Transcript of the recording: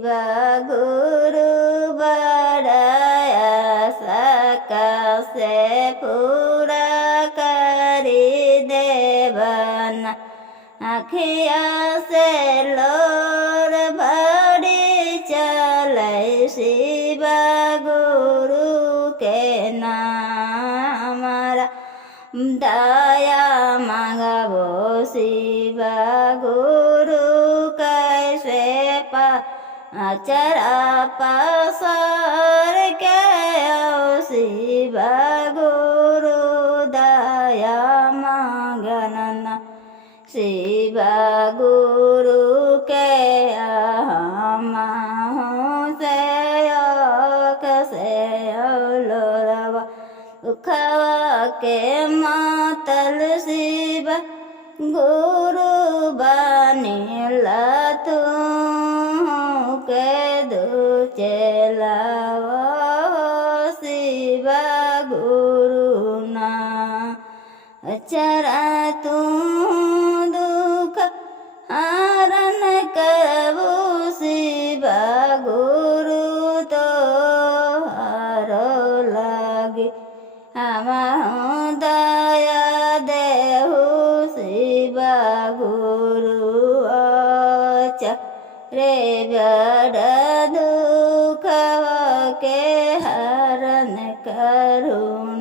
शिव गुरु बड़ाया सका से पूरा करी देवन आखिया से लोर बड़ी चले शिव गुरु के नाम दया मांगबो शिव गुरु कैसे चरा पसार के आओ शिव गुरु दया मांगन शिव गुरु के उखवा के मातल शिव गुरु बनिला तू के दू चेला शिव गुरु ना चरा तू दुख हरण करबू शिव गुरु तो हरो लागे हम दया देहु शिव गुरु रे बड़ दुख के हरण करुणा।